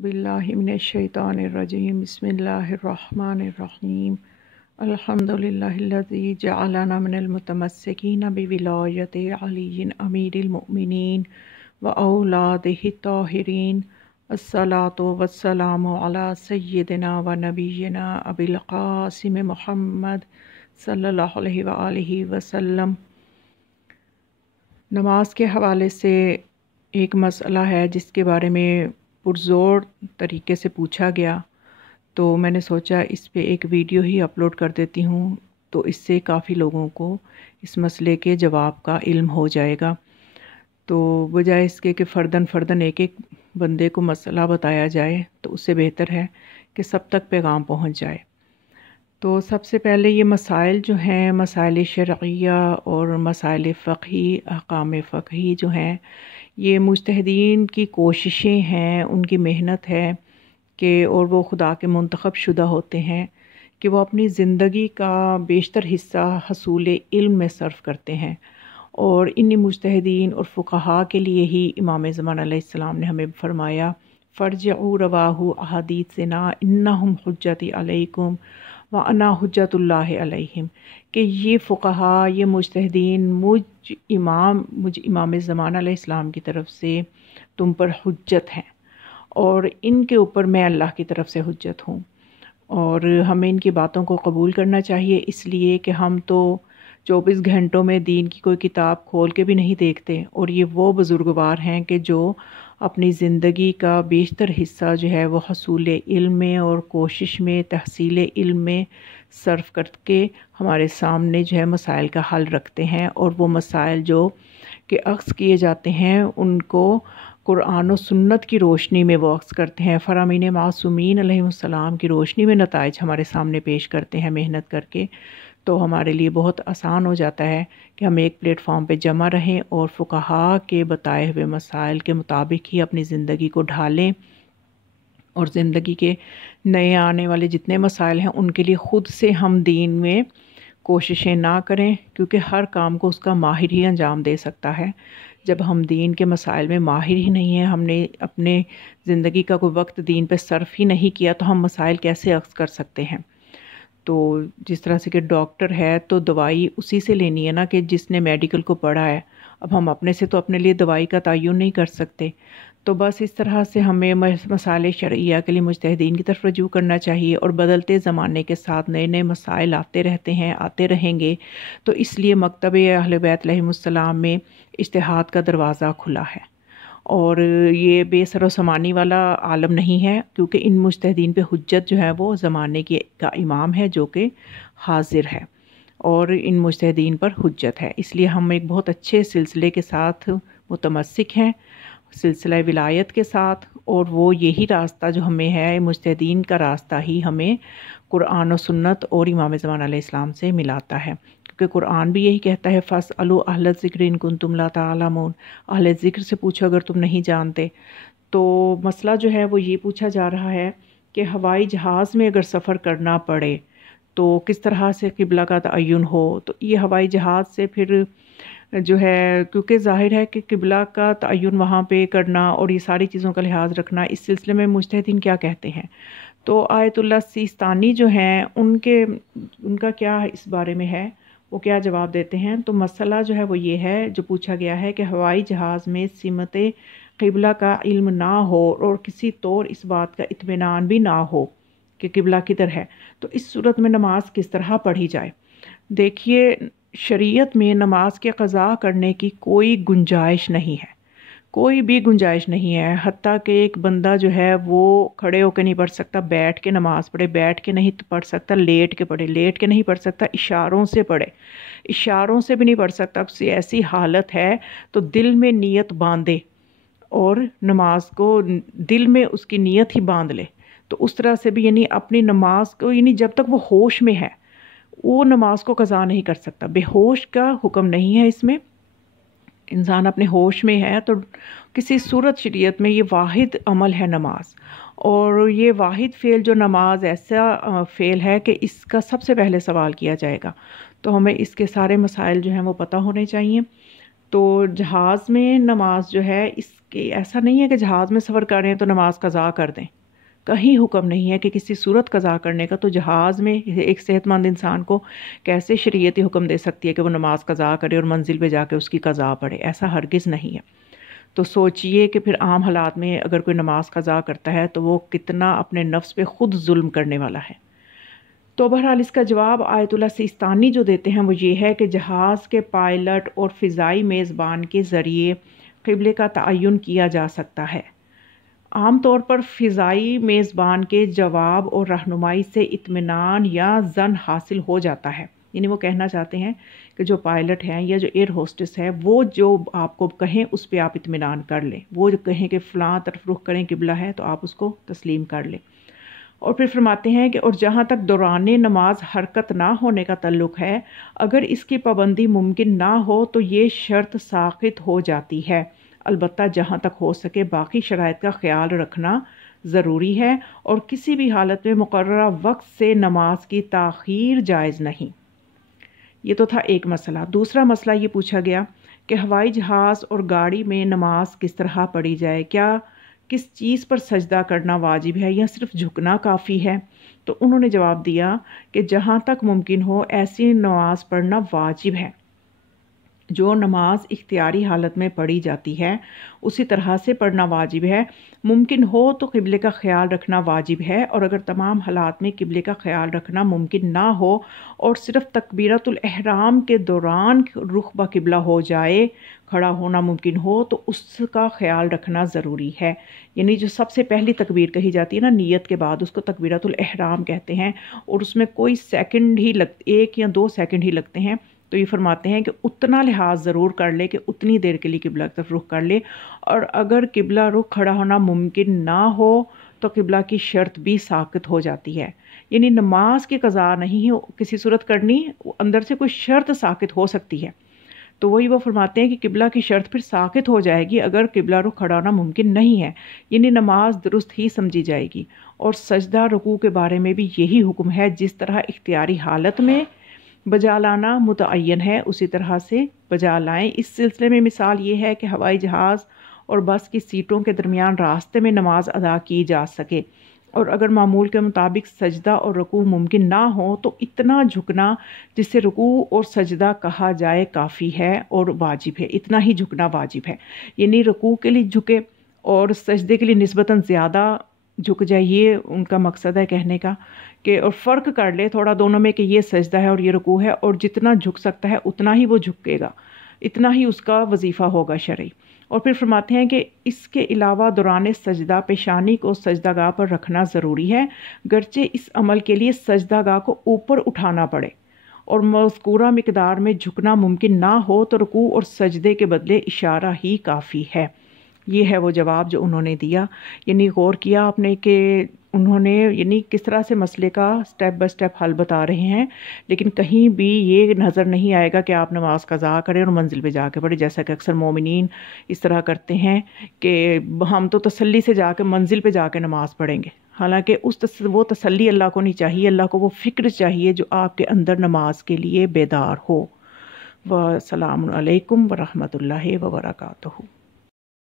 बिल्लाहि मिनश्शैतानिर्रजीम बिस्मिल्लाहिर्रहमानिर्रहीम अल्हम्दुलिल्लाहिल्लज़ी जअलना मिनल मुतमस्सिकीन बिविलायति अलीय्यिन अमीरिल मुमिनीन व औलादिहि ताहिरीन अस्सलातु वस्सलामु अला सय्यिदिना व नबिय्यिना अबिल क़ासिम मुहम्मद सल्लल्लाहु अलैहि व आलिहि वसल्लम। नमाज के हवाले से एक मसला है जिसके बारे में पुरज़ोर तरीके से पूछा गया, तो मैंने सोचा इस पे एक वीडियो ही अपलोड कर देती हूँ, तो इससे काफ़ी लोगों को इस मसले के जवाब का इल्म हो जाएगा। तो बजाय इसके कि फ़र्दन एक एक बंदे को मसला बताया जाए, तो उससे बेहतर है कि सब तक पैगाम पहुँच जाए। तो सबसे पहले ये मसाइल जो हैं, मसाइल शरइया और मसाइल फ़क़ही, अहकाम फ़क़ही जो हैं, ये मुज्तहिदीन की कोशिशें हैं, उनकी मेहनत है कि और वो खुदा के मुंतखब शुदा होते हैं कि वो अपनी ज़िंदगी का बेशतर हिस्सा हसूल इल्म में सर्फ़ करते हैं। और इन्हीं मुज्तहिदीन और फ़ुक़हा के लिए ही इमाम ज़मान अलैहिस्सलाम ने हमें फरमाया, फ़र्जिऊ रवाहु अहादीसिना इन्नहुम हुज्जती अलैकुम व अना हुज्जतुल्लाहि अलैहिम, कि ये फ़ुक़हा, ये मुज्तहिदीन मुझ इमाम ज़मान अलैहिस्सलाम की तरफ से तुम पर हुज्जत हैं और इनके ऊपर मैं अल्लाह की तरफ से हुज्जत हूँ। और हमें इनकी बातों को कबूल करना चाहिए, इसलिए कि हम तो 24 घंटों में दीन की कोई किताब खोल के भी नहीं देखते, और ये वो बुज़ुर्गवार हैं कि जो अपनी ज़िंदगी का बेशतर हिस्सा जो है वो हसूल इल्म में और कोशिश में, तहसील इल्म में सर्फ़ करके हमारे सामने जो है मसाइल का हल रखते हैं। और वो मसाइल जो कि अक्स किए जाते हैं उनको कुरान और सुन्नत की रोशनी में वो अक्स करते हैं, फ़रामीन मासूमीन अलैहिस्सलाम की रोशनी में नताइज हमारे सामने पेश करते हैं मेहनत करके। तो हमारे लिए बहुत आसान हो जाता है कि हम एक प्लेटफॉर्म पे जमा रहें और फ़ुक़हा के बताए हुए मसाइल के मुताबिक ही अपनी ज़िंदगी को ढालें, और ज़िंदगी के नए आने वाले जितने मसाइल हैं उनके लिए ख़ुद से हम दीन में कोशिशें ना करें, क्योंकि हर काम को उसका माहिर ही अंजाम दे सकता है। जब हम दीन के मसाइल में माहिर ही नहीं हैं, हमने अपने ज़िंदगी का कोई वक्त दीन पे सर्फ़ ही नहीं किया, तो हम मसाइल कैसे अक्स कर सकते हैं। तो जिस तरह से कि डॉक्टर है तो दवाई उसी से लेनी है ना कि जिसने मेडिकल को पढ़ा है। अब हम अपने से तो अपने लिए दवाई का तयन नहीं कर सकते। तो बस इस तरह से हमें मसाइल शरइया के लिए मुज्तहिदीन की तरफ रजू करना चाहिए, और बदलते ज़माने के साथ नए नए मसाइल आते रहते हैं, आते रहेंगे। तो इसलिए मकतब अहले बैत अलैहिमुस्सलाम में इज्तिहाद का दरवाज़ा खुला है, और ये बेसरो समानी वाला आलम नहीं है, क्योंकि इन मुज्तहिदीन पे हुज्जत जो है वो ज़माने का इमाम है जो कि हाजिर है, और इन मुज्तहिदीन पर हुज्जत है। इसलिए हम एक बहुत अच्छे सिलसिले के साथ मुतमस्सिक हैं, सिलसिला विलायत के साथ, और वो यही रास्ता जो हमें है, मुज्तहिदीन का रास्ता ही हमें कुरान और सुन्नत और इमाम ज़मान अलैहिस्सलाम से मिलाता है। क्योंकि कुरान भी यही कहता है, फ़स्अलू अहल ज़िक्र इन कुंतुम ला तालमून, अहले ज़िक्र से पूछो अगर तुम नहीं जानते। तो मसला जो है वो ये पूछा जा रहा है कि हवाई जहाज़ में अगर सफ़र करना पड़े तो किस तरह से क़िबला का तयन हो। तो ये हवाई जहाज़ से फिर जो है, क्योंकि ज़ाहिर है कि क़िबला का तयन वहाँ पे करना और ये सारी चीज़ों का लिहाज रखना, इस सिलसिले में मुज्तहिदीन क्या कहते हैं। तो आयतुल्लाह सिस्तानी जो हैं उनका क्या इस बारे में है, वो क्या जवाब देते हैं। तो मसला जो है वो ये है जो पूछा गया है कि हवाई जहाज़ में सिमत क़िबला का इल्म ना हो और किसी तौर इस बात का इत्मीनान भी ना हो कि क़िबला किधर है, तो इस सूरत में नमाज किस तरह पढ़ी जाए। देखिए, शरीयत में नमाज के क़ज़ा करने की कोई गुंजाइश नहीं है, कोई भी गुंजाइश नहीं है। हत्ता कि एक बंदा जो है वो खड़े होकर नहीं पढ़ सकता, बैठ के नमाज़ पढ़े, बैठ के नहीं पढ़ सकता, लेट के पढ़े, लेट के नहीं पढ़ सकता, इशारों से पढ़े, इशारों से भी नहीं पढ़ सकता। अब ऐसी हालत है तो दिल में नीयत बांधे और नमाज को दिल में उसकी नीयत ही बांध ले, तो उस तरह से भी यानी अपनी नमाज को, यानी जब तक वो होश में है वो नमाज को क़ज़ा नहीं कर सकता। बेहोश का हुक्म नहीं है इसमें, इंसान अपने होश में है तो किसी सूरत शरीयत में ये वाहिद अमल है नमाज, और ये वाहिद फ़ेल जो नमाज ऐसा फ़ेल है कि इसका सबसे पहले सवाल किया जाएगा। तो हमें इसके सारे मसाइल जो हैं वो पता होने चाहिए। तो जहाज़ में नमाज जो है کہ ایسا نہیں ہے کہ جہاز میں سفر کر رہے ہیں تو نماز قضا کر دیں، کہیں حکم نہیں ہے کہ کسی صورت قضا کرنے کا. تو جہاز میں ایک صحت مند انسان کو کیسے شریعت حکم دے سکتی ہے کہ وہ نماز قضا کرے اور منزل پہ جا کے اس کی قضا پڑھے؟ ایسا ہرگز نہیں ہے. تو سوچئے کہ پھر عام حالات میں اگر کوئی نماز قضا کرتا ہے تو وہ کتنا اپنے نفس پہ خود ظلم کرنے والا ہے. تو بہرحال اس کا جواب آیت اللہ سیستانی جو دیتے ہیں وہ یہ ہے کہ جہاز کے پائلٹ اور فضائی میزبان کے ذریعے قبلے کا تعین کیا جا سکتا ہے. عام طور پر فضائی میزبان کے جواب اور رہنمائی سے اطمینان یا ظن حاصل ہو جاتا ہے. یعنی وہ کہنا چاہتے ہیں کہ جو پائلٹ ہیں یا جو ایئر ہوسٹس ہے وہ جو آپ کو کہیں اس پہ آپ اطمینان کر لیں. وہ جو کہیں کہ فلاں طرف رخ کریں قبلہ ہے تو آپ اس کو تسلیم کر لیں. اور پھر فرماتے ہیں کہ اور جہاں تک دوران نماز حرکت نہ ہونے کا تعلق ہے، اگر اس کی پابندی ممکن نہ ہو تو یہ شرط ساقط ہو جاتی ہے. البتہ جہاں تک ہو سکے باقی شرائط کا خیال رکھنا ضروری ہے اور کسی بھی حالت میں مقررہ وقت سے نماز کی تاخیر جائز نہیں. یہ تو تھا ایک مسئلہ. دوسرا مسئلہ یہ پوچھا گیا کہ ہوائی جہاز اور گاڑی میں نماز کس طرح پڑھی جائے، کیا کس چیز پر سجدہ کرنا واجب ہے یا صرف جھکنا کافی ہے؟ تو انہوں نے جواب دیا کہ جہاں تک ممکن ہو ایسی نماز پڑھنا واجب ہے. جو نماز اختیاری حالت میں پڑھی جاتی ہے اسی طرح سے پڑھنا واجب ہے. ممکن ہو تو قبلے کا خیال رکھنا واجب ہے، اور اگر تمام حالات میں قبلے کا خیال رکھنا ممکن نہ ہو اور صرف تکبیرۃ الاحرام کے دوران رخ بقبلہ ہو جائے، کھڑا ہونا ممکن ہو تو اس کا خیال رکھنا ضروری ہے. یعنی جو سب سے پہلی تکبیر کہی جاتی ہے نا نیت کے بعد، اس کو تکبیرۃ الاحرام کہتے ہیں، اور اس میں کوئی سیکنڈ ہی ایک یا 2 سیکنڈ ہی لگتے ہیں. تو یہ فرماتے ہیں کہ اتنا لحاظ ضرور کر لے کہ اتنی دیر کے لیے قبلہ کی طرف رخ کر لے، اور اگر قبلہ رخ کھڑا ہونا ممکن نہ ہو تو قبلہ کی شرط بھی ساقط ہو جاتی ہے. یعنی نماز کی قضا نہیں ہے کسی صورت کرنی، اندر سے کوئی شرط ساقط ہو سکتی ہے. تو وہی وہ فرماتے ہیں کہ قبلہ کی شرط پھر ساقط ہو جائے گی اگر قبلہ رخ کھڑا ہونا ممکن نہیں ہے، یعنی نماز درست ہی سمجھی جائے گی. اور سجدہ رکوع کے بارے میں بھی یہی حکم ہے، جس طرح اختیاری حالت میں بجا لانا متعین ہے اسی طرح سے بجا لائیں. اس سلسلے میں مثال یہ ہے کہ ہوائی جہاز اور بس کی سیٹوں کے درمیان راستے میں نماز ادا کی جا سکے، اور اگر معمول کے مطابق سجدہ اور رکوع ممکن نہ ہو تو اتنا جھکنا جسے رکوع اور سجدہ کہا جائے کافی ہے اور واجب ہے. اتنا ہی جھکنا واجب ہے. یعنی رکوع کے لیے جھکے اور سجدے کے لیے نسبتاً زیادہ جھک جائے، یہ ان کا مقصد ہے کہنے کا، کہ اور فرق کر لے تھوڑا دونوں میں کہ یہ سجدہ ہے اور یہ رکوع ہے، اور جتنا جھک سکتا ہے اتنا ہی وہ جھکے گا، اتنا ہی اس کا وظیفہ ہوگا شرعی. اور پھر فرماتے ہیں کہ اس کے علاوہ دوران سجدہ پیشانی کو سجدہ گاہ پر رکھنا ضروری ہے، گرچہ اس عمل کے لیے سجدہ گاہ کو اوپر اٹھانا پڑے اور مذکورہ مقدار میں جھکنا ممکن نہ ہو تو رکوع اور سجدے کے بدلے اشارہ ہی کافی ہے. یہ ہے وہ جواب جو انہوں نے دیا. یعنی غور کیا آپ نے کہ انہوں نے یعنی کس طرح سے مسئلے کا سٹیپ بائی سٹیپ حل بتا رہے ہیں، لیکن کہیں بھی یہ نظر نہیں آئے گا کہ آپ نماز قضا کریں اور منزل پہ جا کے پڑھیں، جیسا کہ اکثر مومنین اس طرح کرتے ہیں کہ ہم تو تسلی سے جا کے منزل پہ جا کے نماز پڑھیں گے. حالانکہ وہ تسلی اللہ کو نہیں چاہیے، اللہ کو وہ فکر چاہیے جو آپ کے اندر نماز کے لیے بیدار ہو. والسلام علیکم ورحمۃ اللہ وبرکاتہ.